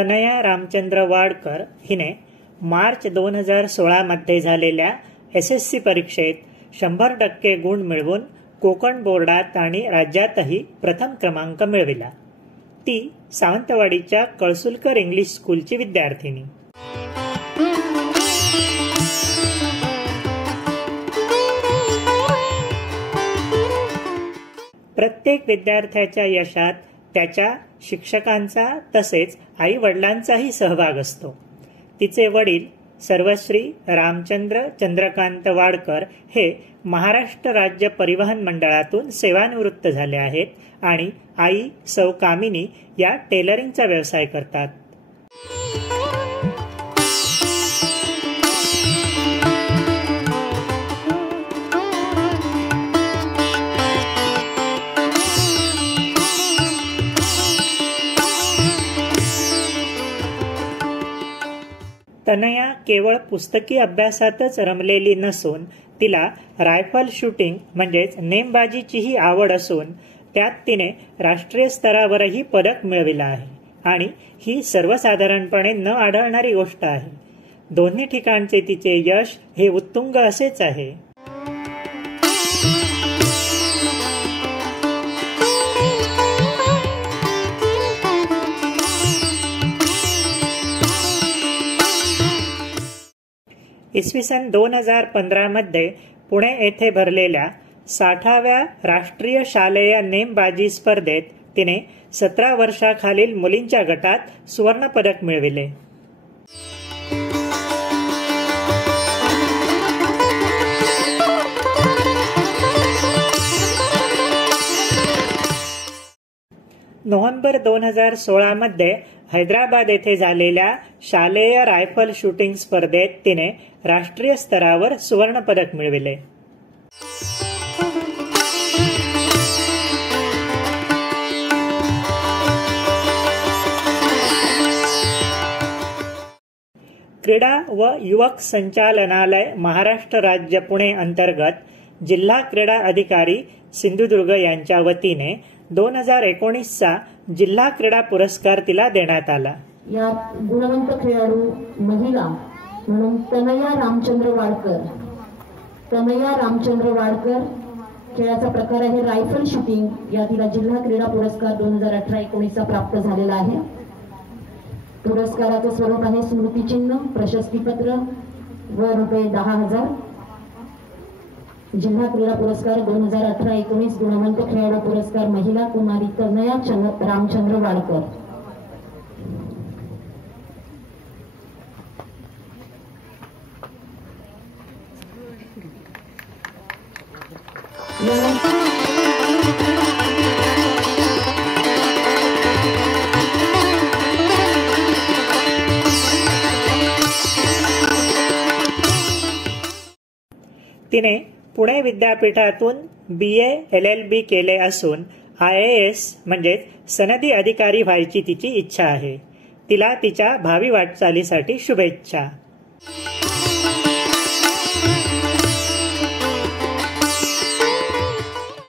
तनया रामचंद्र वाडकर हिने मार्च 2016 मध्ये झालेल्या SSC परीक्षेत 100% गुण मिळवून कोकण बोर्डात आणि राज्यातही प्रथम क्रमांक मिळविला. ती सावंतवाडीच्या कळसुलकर इंग्लिश स्कूलची विद्यार्थिनी. प्रत्येक विद्यार्थ्याच्या यशात त्याच्या शिक्षकांचा तसेच आई वडिलांचाही सहभाग असतो. तिचे वडील सर्वश्री रामचंद्र चंद्रकांत वाडकर हे महाराष्ट्र राज्य परिवहन मंडळातून सेवानिवृत्त झाले आहेत आणि आई सौ कामिनी या टेलरिंगचा व्यवसाय करतात. तनया केवळ पुस्तकी अभ्यासातच रमलेली नसून तिला रायफल शूटिंग म्हणजेच नेमबाजीचीही आवड असून त्यात तिने राष्ट्रीय स्तरावरही पदक मिळविला आहे आणि ही सर्वसाधारणपणे न आढळणारी गोष्ट आहे. दोन्ही ठिकाणचे तिचे यश हे उत्तुंग असेच आहे. इसवी सन 2015 मध्ये पुणे येथे भरलेल्या 60व्या राष्ट्रीय शालेय नेमबाजी स्पर्धेत तिने 17 वर्षाखालील मुलींच्या गटात सुवर्ण पदक मिळविले. नोव्हेंबर 2016 मध्ये हैदराबाद येथे झालेल्या शालेय रायफल शूटिंग स्पर्धेत तिने राष्ट्रीय स्तरावर सुवर्ण पदक मिळविले. क्रीडा व युवक संचालनालय महाराष्ट्र राज्य पुणे अंतर्गत जिल्हा क्रीडा अधिकारी सिंधुदुर्ग यांच्या वतीने 2019चा जिल्हा क्रीडा पुरस्कार तिला देण्यात आला. यात गुणवंत खेळाडू महिला म्हणून तनया रामचंद्र वाडकर खेळाचा प्रकार आहे रायफल शूटिंग. या तिला जिल्हा क्रीडा पुरस्कार 2018-19 प्राप्त झालेला आहे. पुरस्काराचे स्वरूप आहे स्मृतिचिन्ह, प्रशस्तीपत्र व ₹10,000. जिल्हा क्रीडा पुरस्कार 2018-19 गुणवंत खेळाडू पुरस्कार महिला कुमारी तनया रामचंद्र वाडकर. तिने पुणे विद्यापीठातून BA LLB केले असून IAS म्हणजेच सनदी अधिकारी व्हायची तिची इच्छा आहे. तिला तिच्या भावी वाटचालीसाठी शुभेच्छा.